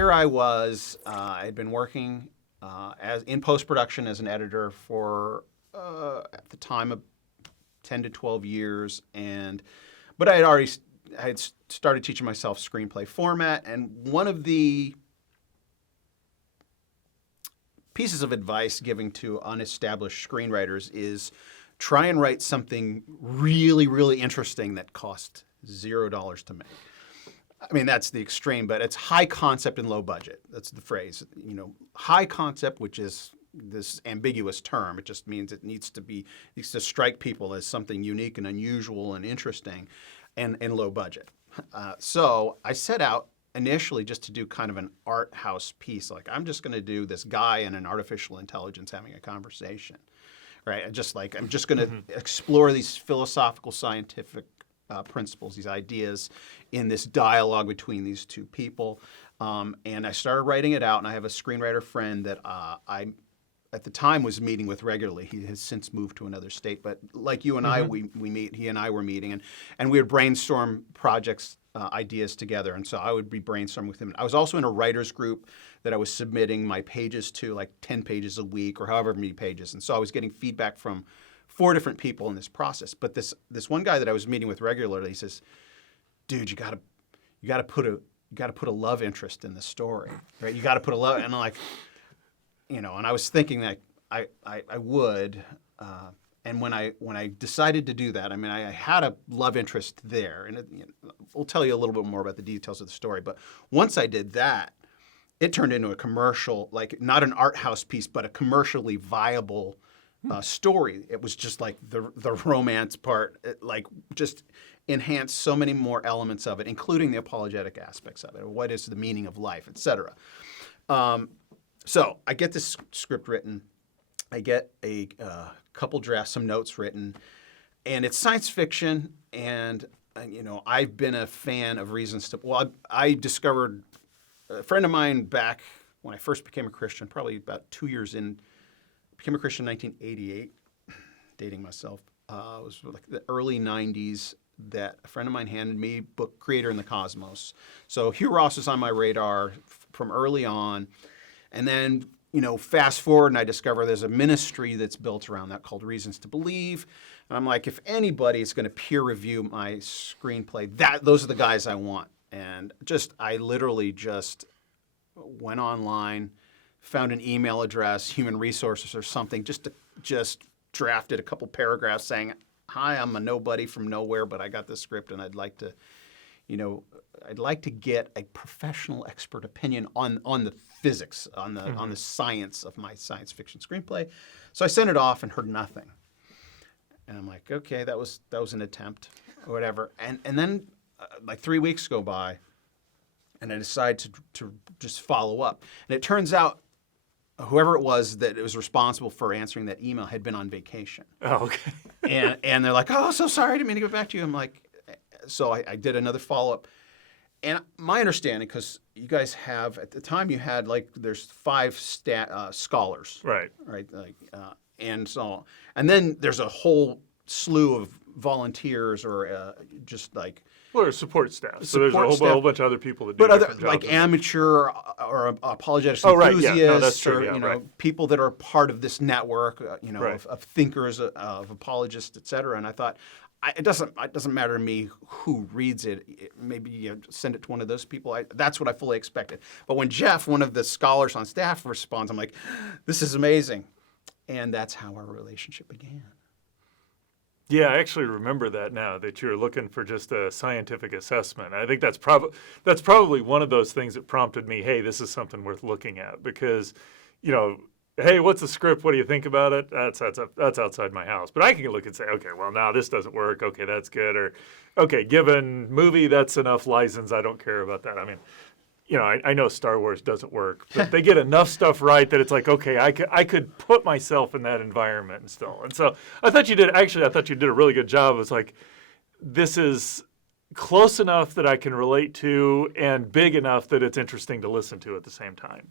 here I was. I had been working as in post-production as an editor for at the time of 10 to 12 years, but I had started teaching myself screenplay format, and one of the pieces of advice given to unestablished screenwriters is try and write something really, really interesting that costs $0 to make. I mean, that's the extreme, but it's high concept and low budget. That's the phrase. High concept, which is this ambiguous term. It just means it needs to strike people as something unique and unusual and interesting, and low budget. So I set out initially just to do kind of an art house piece. Like, I'm just going to do this guy and an artificial intelligence having a conversation, right? I'm just going to explore these philosophical, scientific principles, these ideas in this dialogue between these two people. And I started writing it out, and I have a screenwriter friend that I, at the time, was meeting with regularly. He has since moved to another state, but like you and I, we meet. He and I were meeting, and we would brainstorm projects, ideas together. And so I would be brainstorming with him. I was also in a writers group that I was submitting my pages to, like 10 pages a week or however many pages. And so I was getting feedback from 4 different people in this process. But this one guy that I was meeting with regularly, he says, "Dude, you gotta put a love interest in the story, right? You gotta put a love." And I'm like, and I was thinking that I would. And when I decided to do that, I mean, I had a love interest there, and we'll tell you a little bit more about the details of the story. But once I did that, it turned into a commercial, like not an art house piece, but a commercially viable story. It was just like the romance part, just enhanced so many more elements of it, including the apologetic aspects of it. What is the meaning of life, et cetera. So I get this script written. I get a couple drafts, some notes written, and it's science fiction. And I've been a fan of reasons to. Well, I discovered a friend of mine back when I first became a Christian, probably about 2 years in. Became a Christian in 1988. Dating myself. It was like the early 90s that a friend of mine handed me book Creator in the Cosmos. So Hugh Ross was on my radar from early on, and then. Fast forward, and I discover there's a ministry that's built around that called Reasons to Believe. And I'm like, if anybody is going to peer review my screenplay, those are the guys I want. And I literally just went online, found an email address, human resources or something, just drafted a couple paragraphs saying, "Hi, I'm a nobody from nowhere, but I got this script, and I'd like to get a professional expert opinion on the physics, on the science of my science fiction screenplay." So I sent it off and heard nothing. And I'm like, okay, that was an attempt or whatever. And then like 3 weeks go by, and I decide to just follow up. And it turns out whoever it was that was responsible for answering that email had been on vacation. Oh, okay. and they're like, "Oh, so sorry, I didn't mean to get back to you." I'm like, so I did another follow-up. And my understanding, because you guys have, at the time you had, there's 5 scholars. Right. Right. And then there's a whole slew of volunteers or just like. Well, there's support staff. So there's a whole bunch of other people that do different jobs. Like amateur or apologetics Right. enthusiasts, Yeah. No, that's true. or right. people that are part of this network, Right. of thinkers, of apologists, et cetera. And I thought, it doesn't matter to me who reads it. Maybe you send it to one of those people. That's what I fully expected. But when Jeff, one of the scholars on staff, responds, I'm like, this is amazing. And that's how our relationship began. Yeah, I actually remember that now, that you're looking for just a scientific assessment. I think that's probably one of those things that prompted me, hey, this is something worth looking at, because, hey, what's the script? What do you think about it? That's outside my house. But I can look and say, okay, well, now this doesn't work. Okay, that's good. Or, okay, given movie, that's enough license. I don't care about that. I mean, I know Star Wars doesn't work, but they get enough stuff right that it's like, okay, I could put myself in that environment and still. And so I thought you did a really good job. It was like, this is close enough that I can relate to and big enough that it's interesting to listen to at the same time.